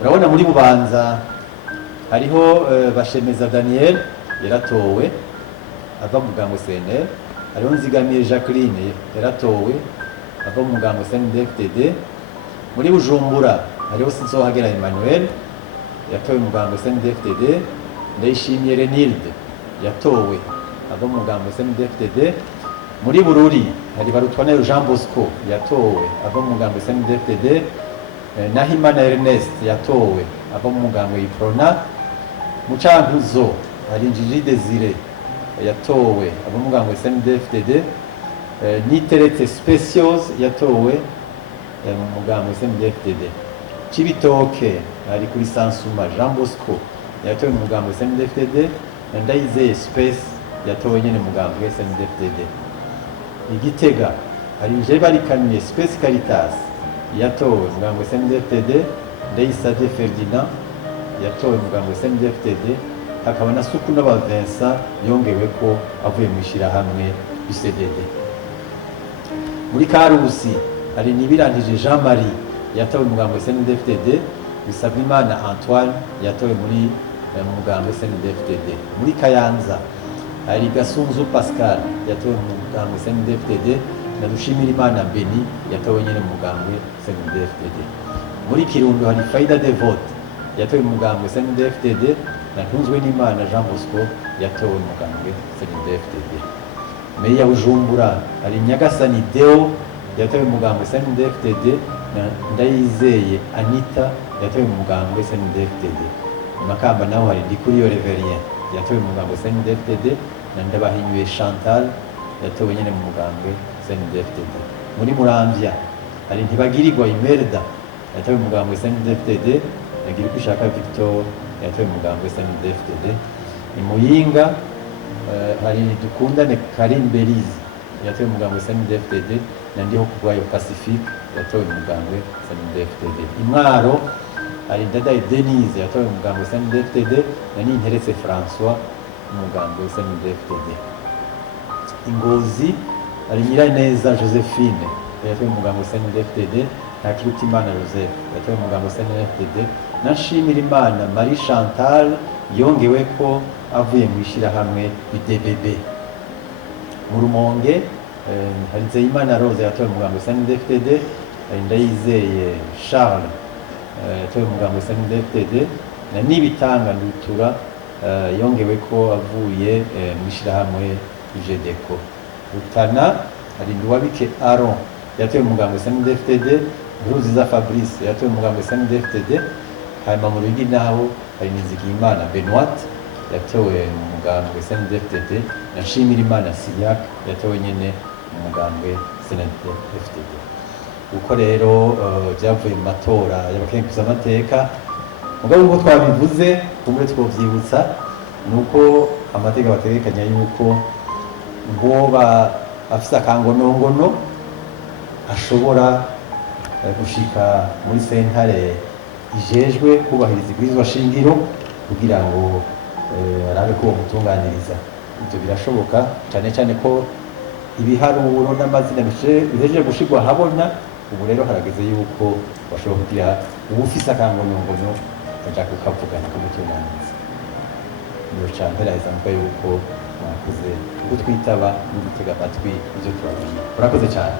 urabona muri Bubanza hariho Bashemeza Daniel yaratowe ava mu mugambo CNL, hariho Nzigamiye Jacqueline yaratowe ava mu mugambo CNDD-FDD. muri Bujumbura hariho Sinzohagera Emmanuel yatowe mu mugambo CNDD-FDD. Ndayishimiye Renilde yatowe ava mu mugambo CNDD-FDD. muri Bururi hari Barutwanayo Jean Bosco yatowe ava mu mugambo CNDD-FDD. Nahimana Ernest yatowe ava mu mugambo Iprona. mu Cankuzo hari Njiji Desire yatowe ava mu mugambo CNDD-FDD. Niteretse Specials yatowe mu mugambo CNDD-FDD. Cibitoke hari kuri Sansuma Jean Bosco yatowe mu mugambo CNDD-FDD. Ndayizeye Space yatowe nyene mu mugambo CNDD-FDD. Igitega hari Jebarikanye Space Caritas yatowe mu mugambo CNDD-FDD. Ndayisavye Ferdinand yatowe mu mugambo CNDD-FDD. hakaba na Sukunaba Vincent yongewe ko avuye mu ishirahamwe UCDD. muri Karusi hari Nibirangije Jean Marie yatowe mu mugambo CNDD-FDD. Bisabimana Antoine yatowe muri mu mugambo CNDD-FDD. muri Kayanza hari Gasunzu Pascal yatowe mu mugambo CNDD-FDD. na Dushimirimana Beni yatowe nyene mu mugambo CNDD-FDD. muri Kirundo hari Faida Devote yatowe mu mugambo CNDD-FDD. na Ntunzwe n'Imana Jean Bosco yatowe mu mugambo CNDD-FDD. Meya Bujumbura hari Nyagasani Deo yatowe mu mugambo CNDD-FDD. na Ndayizeye Anita yatowe mu mugambo CNDD-FDD. Makamba naho hari Ndikuriyo Reverien yatowe mu mugambo CNDD-FDD. na Ndabahinyuye Chantal yatowe nyene mu mugambo CNDD-FDD. muri Muramvya hari Ntibagirirwa Imelda yatowe mu mugambo CNDD-FDD. na Girikushaka Victor yatowe mu mugambo CNDD-FDD. ni Muyinga hari Dukundane Karim Belize yatowe mu mugambo CNDD-FDD. na Ndiho Kugwayo Pacifique yatowe mu mugambo CNDD-FDD. Imwaro hari Ndadaye Denise yatowe mu mugambo CNDD-FDD. na Ninteretse François mu mugambo CNDD-FDD. Ingozi hari Nyiraneza Josephine yatowe mu mugambo CNDD-FDD. na Kirutimana Joseph yatowe mu mugambo CNDD-FDD. na Nshimirimana Marie Chantal yongewe ko avuye mu ishirahamwe IDBB. mu Rumonge hari Nzeyimana Rose yatowe mu mugambo CNDD-FDD. Ndayizeye Charles yatowe mu mugambo CNDD-FDD. na Nibitanga Ndutura yongewe ko avuye mu ishirahamwe UGDECO. Rutana hari Nduwabike Aaron yatowe mu mugambo CNDD-FDD. Nkurunziza Fabrice yatowe mu mugambo CNDD-FDD. hanyuma mu Ruyigi naho hari Nizigiyimana Benoit yatowe mu mugambo CNDD-FDD. na Nshimirimana Siriac yatowe nyene mu mugambo CNDD-FDD. uko rero byavuye mu matora y'abakenguzamateka. mugabo uko twabivuze kumwe twovyibutsa nuko amateka bategekanya yuko ngoba afisa kangonongono ashobora gushika muri sentare ijejwe kubahiriza ibwirizwa shingiro kugira ngo arabe ko mutunganiriza. ibyo birashoboka cyane cyane ko ibiharuro n'amazina bihejeje gushigwa habona. ubu rero harageze yuko bashobora kugira ubufisa kangonongono aja kukavugana kumutunganiriza. niyo camperaheza mvuga yuko mwakoze gutwitaba no gutega amatwi ivyo turabona. murakoze cyane.